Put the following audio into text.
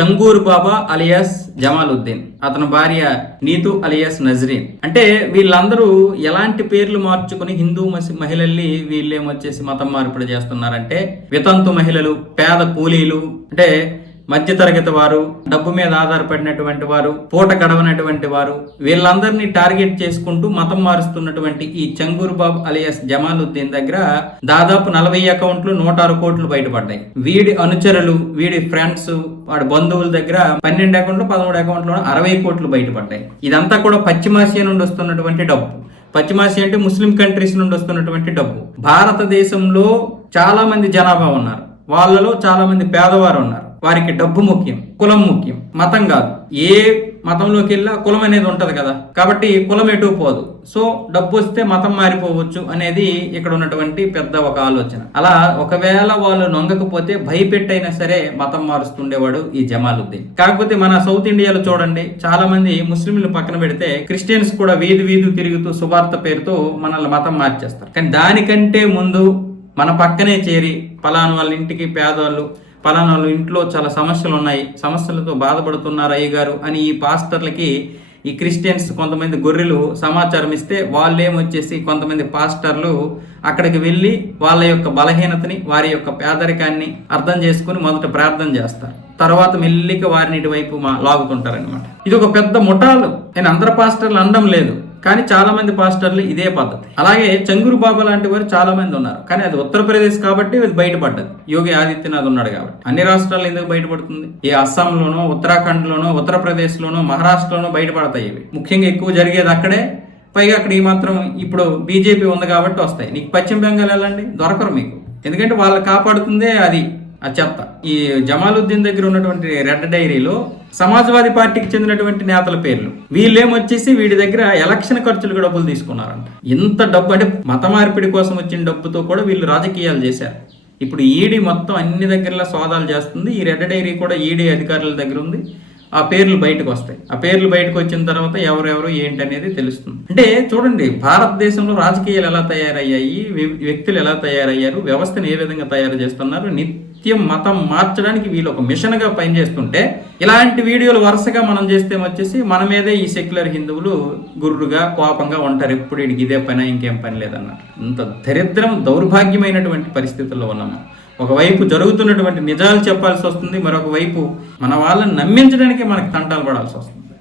చంగూర్ బాబా alias Jamaluddin. అతని భార్య Neetu alias Nazreen. అంటే వీళ్ళందరూ ఎలాంటి పేర్లు మార్చుకుని హిందూ మసి- మహిళల్ని వీళ్ళేమొచ్చేసి మతం మార్పిడి చేస్తున్నారంటే వితంతు మహిళలు పేద కూలీలు అంటే మధ్యతరగతి వారు డబ్బు మీద ఆధారపడినటువంటి వారు పూట గడవనటువంటి వారు వీళ్ళందరినీ టార్గెట్ చేసుకుంటూ మతం మారుస్తున్నటువంటి ఈ చంగూర్ బాబు అలియాస్ జమాలుద్దీన్ దగ్గర దాదాపు నలభై అకౌంట్లు నూట ఆరు కోట్లు బయటపడ్డాయి. వీడి అనుచరులు వీడి ఫ్రెండ్స్ వాడి బంధువుల దగ్గర పన్నెండు అకౌంట్లు పదమూడు అకౌంట్లు అరవై కోట్లు బయటపడ్డాయి. ఇదంతా కూడా పశ్చిమాసియా నుండి వస్తున్నటువంటి డబ్బు. పశ్చిమాసియా అంటే ముస్లిం కంట్రీస్ నుండి వస్తున్నటువంటి డబ్బు. భారతదేశంలో చాలా మంది జనాభా ఉన్నారు. వాళ్ళలో చాలా మంది పేదవారు ఉన్నారు. వారికి డబ్బు ముఖ్యం కులం ముఖ్యం. మతం కాదు. ఏ మతంలోకి వెళ్ళా కులం అనేది ఉంటుంది కదా. కాబట్టి కులం ఎటు పోదు. సో డబ్బు వస్తే మతం మారిపోవచ్చు అనేది ఇక్కడ ఉన్నటువంటి పెద్ద ఒక ఆలోచన. అలా ఒకవేళ వాళ్ళు నొంగకపోతే భయపెట్టైనా సరే మతం మారుస్తుండేవాడు ఈ జమాలుద్దీన్. కాకపోతే మన సౌత్ ఇండియాలో చూడండి చాలా మంది ముస్లింలు పక్కన పెడితే క్రిస్టియన్స్ కూడా వీధి వీధి తిరుగుతూ శుభార్త పేరుతో మనల్ని మతం మార్చేస్తారు. కానీ దానికంటే ముందు మన పక్కనే చేరి పలానా వాళ్ళ ఇంటికి పేదవాళ్ళు పలానా ఇంట్లో చాలా సమస్యలు ఉన్నాయి సమస్యలతో బాధపడుతున్నారు అయ్య గారు అని ఈ పాస్టర్లకి ఈ క్రిస్టియన్స్ కొంతమంది గొర్రెలు సమాచారం ఇస్తే వాళ్ళేమొచ్చేసి కొంతమంది పాస్టర్లు అక్కడికి వెళ్ళి వాళ్ళ యొక్క బలహీనతని వారి యొక్క పేదరికాన్ని అర్థం చేసుకుని మొదట ప్రార్థన చేస్తారు. తర్వాత మెల్లిక వారిని ఇటువైపు మా లాగుతుంటారనమాట ఇది ఒక పెద్ద ముఠాలు. నేను అందరు పాస్టర్లు అనడం లేదు. కానీ చాలా మంది పాస్టర్లు ఇదే పద్ధతి. అలాగే చంగురు బాబా లాంటి వారు చాలా మంది ఉన్నారు. కానీ అది ఉత్తరప్రదేశ్ కాబట్టి అది బయటపడ్డది. యోగి ఆదిత్యనాథ్ ఉన్నాడు కాబట్టి. అన్ని రాష్ట్రాల్లో ఎందుకు బయటపడుతుంది? ఈ అస్సాంలోనో ఉత్తరాఖండ్లోనో ఉత్తరప్రదేశ్లోనో మహారాష్ట్రలోనో బయటపడతాయి ఇవి. ముఖ్యంగా ఎక్కువ జరిగేది అక్కడే. పైగా అక్కడ ఈ మాత్రం ఇప్పుడు బీజేపీ ఉంది కాబట్టి వస్తాయి. నీకు పశ్చిమ బెంగాల్ వెళ్ళండి. దొరకరు మీకు. ఎందుకంటే వాళ్ళు కాపాడుతుందే అది ఆ చెత్త. ఈ జమాలుద్దీన్ దగ్గర ఉన్నటువంటి రెడ్ డైరీలో సమాజ్వాదీ పార్టీకి చెందినటువంటి నేతల పేర్లు. వీళ్ళేమొచ్చేసి వీడి దగ్గర ఎలక్షన్ ఖర్చులకు డబ్బులు తీసుకున్నారంట. ఇంత డబ్బు అంటే మత మార్పిడి కోసం వచ్చిన డబ్బుతో కూడా వీళ్ళు రాజకీయాలు చేశారు. ఇప్పుడు ఈడీ మొత్తం అన్ని దగ్గరలో సోదాలు చేస్తుంది. ఈ రెడ్ డైరీ కూడా ఈడీ అధికారుల దగ్గర ఉంది. ఆ పేర్లు బయటకు వస్తాయి. ఆ పేర్లు బయటకు వచ్చిన తర్వాత ఎవరెవరు ఏంటి అనేది తెలుస్తుంది. అంటే చూడండి భారతదేశంలో రాజకీయాలు ఎలా తయారయ్యాయి వ్యక్తులు ఎలా తయారయ్యారు వ్యవస్థను ఏ విధంగా తయారు చేస్తున్నారు నిత్యం మతం మార్చడానికి వీళ్ళు ఒక మిషన్గా పనిచేస్తుంటే ఇలాంటి వీడియోలు వరుసగా మనం చేస్తే వచ్చేసి మన మీదే ఈ సెక్యులర్ హిందువులు గుర్రుగా కోపంగా ఉంటారు. ఎప్పుడు వీడికి ఇదే పని ఇంకేం పని లేదన్నట్టు ఇంత దరిద్రం దౌర్భాగ్యమైనటువంటి పరిస్థితుల్లో ఉన్నాము ఒకవైపు జరుగుతున్నటువంటి నిజాలు చెప్పాల్సి వస్తుంది మరొక వైపు మన వాళ్ళని నమ్మించడానికి మనకు తంటాలు పడాల్సి వస్తుంది.